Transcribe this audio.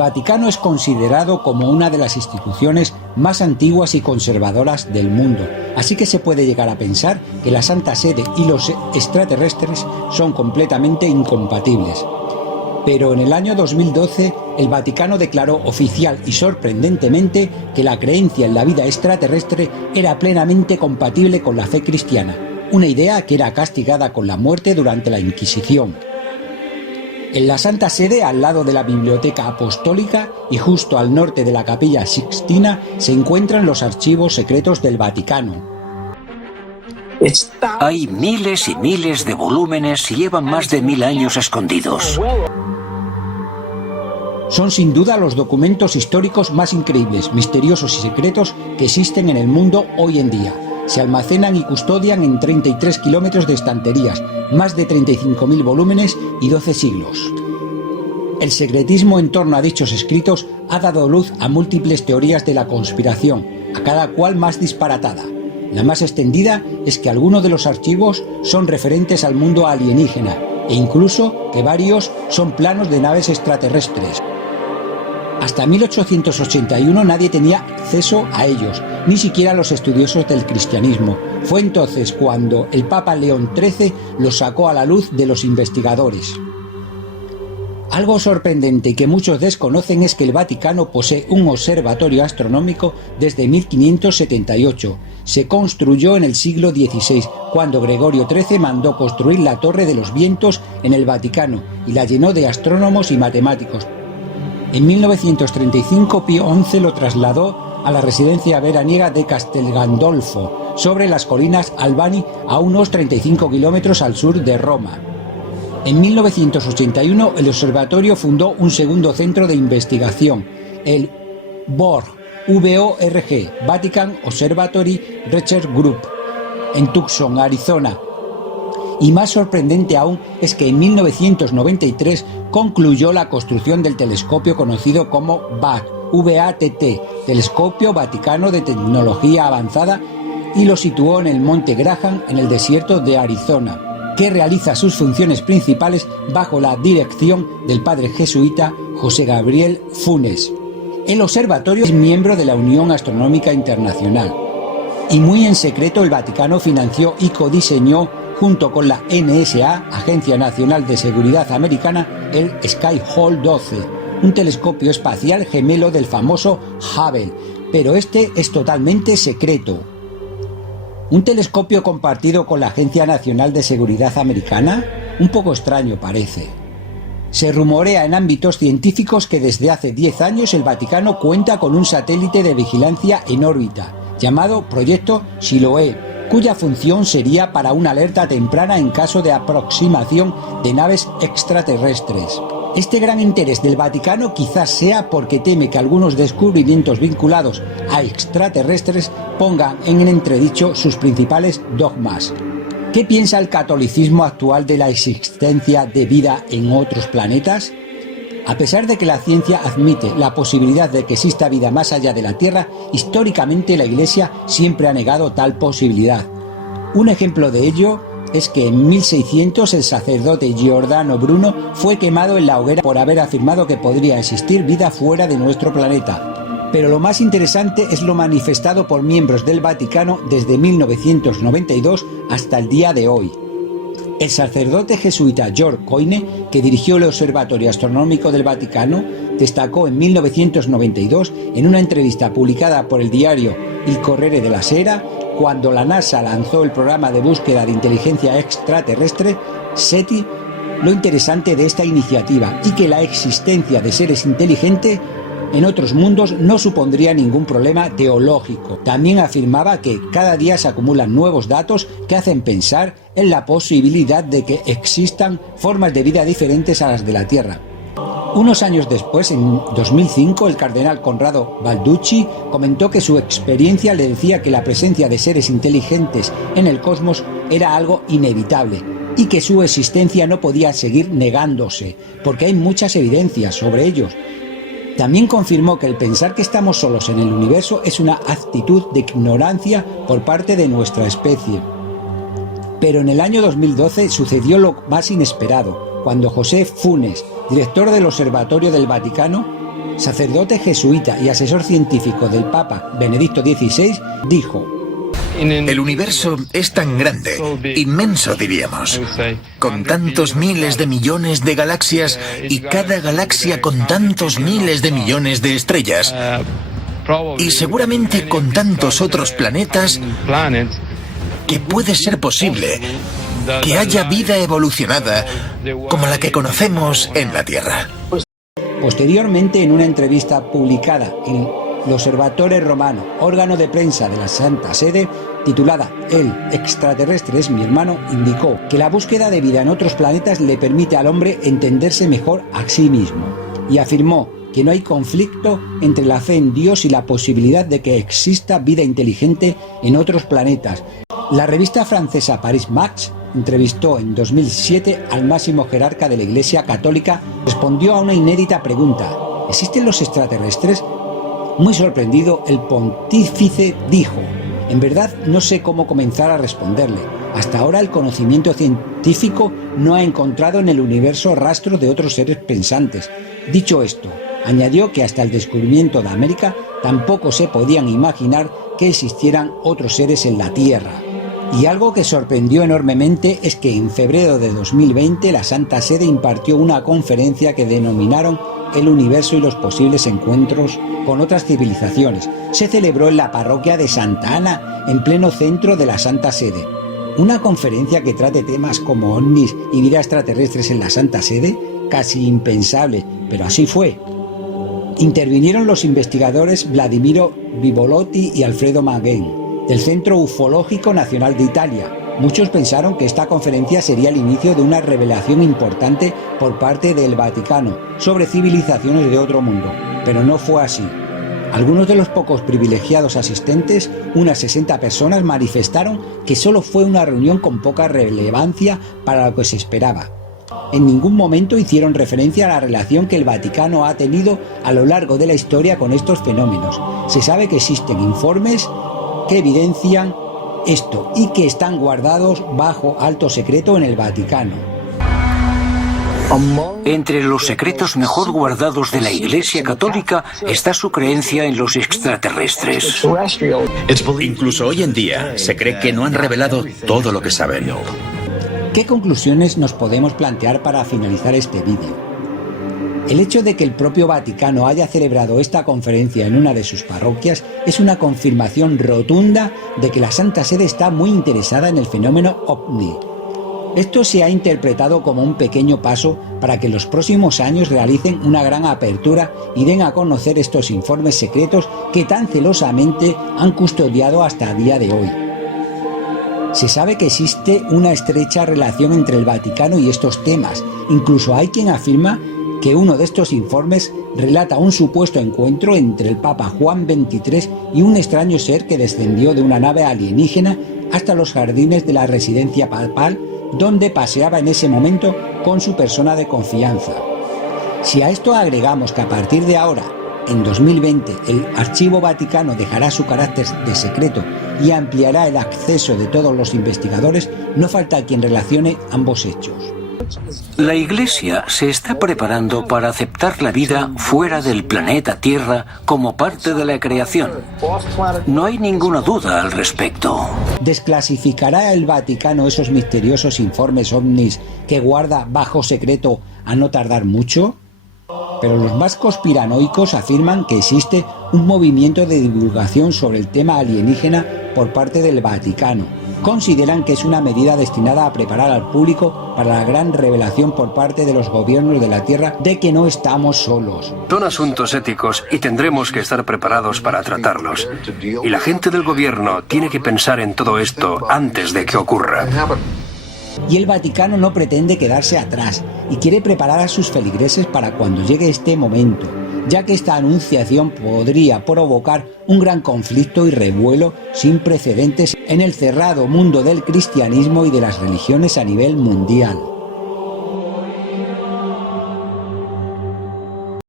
Vaticano es considerado como una de las instituciones más antiguas y conservadoras del mundo, así que se puede llegar a pensar que la Santa Sede y los extraterrestres son completamente incompatibles. Pero en el año 2012, el Vaticano declaró oficial y sorprendentemente que la creencia en la vida extraterrestre era plenamente compatible con la fe cristiana, una idea que era castigada con la muerte durante la Inquisición. En la Santa Sede, al lado de la Biblioteca Apostólica y justo al norte de la Capilla Sixtina, se encuentran los archivos secretos del Vaticano. Hay miles y miles de volúmenes y llevan más de 1000 años escondidos. Son sin duda los documentos históricos más increíbles, misteriosos y secretos que existen en el mundo hoy en día. Se almacenan y custodian en 33 kilómetros de estanterías, más de 35.000 volúmenes y 12 siglos. El secretismo en torno a dichos escritos ha dado luz a múltiples teorías de la conspiración, a cada cual más disparatada. La más extendida es que algunos de los archivos son referentes al mundo alienígena, e incluso que varios son planos de naves extraterrestres. Hasta 1881 nadie tenía acceso a ellos, ni siquiera los estudiosos del cristianismo. Fue entonces cuando el Papa León XIII los sacó a la luz de los investigadores. Algo sorprendente y que muchos desconocen es que el Vaticano posee un observatorio astronómico desde 1578. Se construyó en el siglo XVI, cuando Gregorio XIII mandó construir la Torre de los Vientos en el Vaticano y la llenó de astrónomos y matemáticos. En 1935 Pío XI lo trasladó a la residencia veraniega de Castel Gandolfo, sobre las colinas Albani, a unos 35 kilómetros al sur de Roma. En 1981 el observatorio fundó un segundo centro de investigación, el VORG, Vatican Observatory Research Group, en Tucson, Arizona. Y más sorprendente aún es que en 1993 concluyó la construcción del telescopio conocido como VATT, Telescopio Vaticano de Tecnología Avanzada, y lo situó en el Monte Graham, en el desierto de Arizona, que realiza sus funciones principales bajo la dirección del padre jesuita José Gabriel Funes. El observatorio es miembro de la Unión Astronómica Internacional, y muy en secreto el Vaticano financió y codiseñó, junto con la NSA, Agencia Nacional de Seguridad Americana, el Skyhole 12, un telescopio espacial gemelo del famoso Hubble, pero este es totalmente secreto. ¿Un telescopio compartido con la Agencia Nacional de Seguridad Americana? Un poco extraño parece. Se rumorea en ámbitos científicos que desde hace 10 años el Vaticano cuenta con un satélite de vigilancia en órbita, llamado Proyecto Siloé, cuya función sería para una alerta temprana en caso de aproximación de naves extraterrestres. Este gran interés del Vaticano quizás sea porque teme que algunos descubrimientos vinculados a extraterrestres pongan en entredicho sus principales dogmas. ¿Qué piensa el catolicismo actual de la existencia de vida en otros planetas? A pesar de que la ciencia admite la posibilidad de que exista vida más allá de la Tierra, históricamente la Iglesia siempre ha negado tal posibilidad. Un ejemplo de ello es que en 1600 el sacerdote Giordano Bruno fue quemado en la hoguera por haber afirmado que podría existir vida fuera de nuestro planeta. Pero lo más interesante es lo manifestado por miembros del Vaticano desde 1992 hasta el día de hoy. El sacerdote jesuita George Coyne, que dirigió el Observatorio Astronómico del Vaticano, destacó en 1992 en una entrevista publicada por el diario Il Corriere della Sera, cuando la NASA lanzó el programa de búsqueda de inteligencia extraterrestre, SETI, lo interesante de esta iniciativa y que la existencia de seres inteligentes en otros mundos no supondría ningún problema teológico. También afirmaba que cada día se acumulan nuevos datos que hacen pensar en la posibilidad de que existan formas de vida diferentes a las de la Tierra. Unos años después, en 2005, el cardenal Conrado Balducci comentó que su experiencia le decía que la presencia de seres inteligentes en el cosmos era algo inevitable y que su existencia no podía seguir negándose, porque hay muchas evidencias sobre ellos. También confirmó que el pensar que estamos solos en el universo es una actitud de ignorancia por parte de nuestra especie. Pero en el año 2012 sucedió lo más inesperado, cuando José Funes, director del Observatorio del Vaticano, sacerdote jesuita y asesor científico del Papa Benedicto XVI, dijo: el universo es tan grande, inmenso diríamos, con tantos miles de millones de galaxias y cada galaxia con tantos miles de millones de estrellas, y seguramente con tantos otros planetas, que puede ser posible que haya vida evolucionada como la que conocemos en la Tierra. Posteriormente, en una entrevista publicada en l'Osservatore Romano, órgano de prensa de la Santa Sede, titulada "El extraterrestre es mi hermano", indicó que la búsqueda de vida en otros planetas le permite al hombre entenderse mejor a sí mismo, y afirmó que no hay conflicto entre la fe en Dios y la posibilidad de que exista vida inteligente en otros planetas. La revista francesa Paris Match entrevistó en 2007 al máximo jerarca de la Iglesia Católica. Respondió a una inédita pregunta: ¿existen los extraterrestres? Muy sorprendido, el pontífice dijo: en verdad no sé cómo comenzar a responderle. Hasta ahora el conocimiento científico no ha encontrado en el universo rastros de otros seres pensantes. Dicho esto, añadió que hasta el descubrimiento de América tampoco se podían imaginar que existieran otros seres en la Tierra. Y algo que sorprendió enormemente es que en febrero de 2020 la Santa Sede impartió una conferencia que denominaron "El universo y los posibles encuentros con otras civilizaciones". Se celebró en la parroquia de Santa Ana, en pleno centro de la Santa Sede. Una conferencia que trate temas como ovnis y vida extraterrestres en la Santa Sede, casi impensable, pero así fue. Intervinieron los investigadores Vladimiro Vivolotti y Alfredo Maghen, del Centro Ufológico Nacional de Italia. Muchos pensaron que esta conferencia sería el inicio de una revelación importante por parte del Vaticano sobre civilizaciones de otro mundo, pero no fue así. Algunos de los pocos privilegiados asistentes, unas 60 personas, manifestaron que solo fue una reunión con poca relevancia para lo que se esperaba. En ningún momento hicieron referencia a la relación que el Vaticano ha tenido a lo largo de la historia con estos fenómenos. Se sabe que existen informes que evidencian esto y que están guardados bajo alto secreto en el Vaticano. Entre los secretos mejor guardados de la Iglesia Católica está su creencia en los extraterrestres. Incluso hoy en día se cree que no han revelado todo lo que saben. ¿Qué conclusiones nos podemos plantear para finalizar este vídeo? El hecho de que el propio Vaticano haya celebrado esta conferencia en una de sus parroquias es una confirmación rotunda de que la Santa Sede está muy interesada en el fenómeno ovni. Esto se ha interpretado como un pequeño paso para que en los próximos años realicen una gran apertura y den a conocer estos informes secretos que tan celosamente han custodiado hasta el día de hoy. Se sabe que existe una estrecha relación entre el Vaticano y estos temas. Incluso hay quien afirma que uno de estos informes relata un supuesto encuentro entre el Papa Juan XXIII y un extraño ser que descendió de una nave alienígena hasta los jardines de la residencia papal, donde paseaba en ese momento con su persona de confianza. Si a esto agregamos que a partir de ahora, en 2020, el Archivo Vaticano dejará su carácter de secreto y ampliará el acceso de todos los investigadores, no falta quien relacione ambos hechos. La Iglesia se está preparando para aceptar la vida fuera del planeta Tierra como parte de la creación. No hay ninguna duda al respecto. ¿Desclasificará el Vaticano esos misteriosos informes ovnis que guarda bajo secreto a no tardar mucho? Pero los más conspiranoicos afirman que existe un movimiento de divulgación sobre el tema alienígena por parte del Vaticano. Consideran que es una medida destinada a preparar al público para la gran revelación por parte de los gobiernos de la Tierra de que no estamos solos. Son asuntos éticos y tendremos que estar preparados para tratarlos. Y la gente del gobierno tiene que pensar en todo esto antes de que ocurra. Y el Vaticano no pretende quedarse atrás y quiere preparar a sus feligreses para cuando llegue este momento, ya que esta anunciación podría provocar un gran conflicto y revuelo sin precedentes en el cerrado mundo del cristianismo y de las religiones a nivel mundial.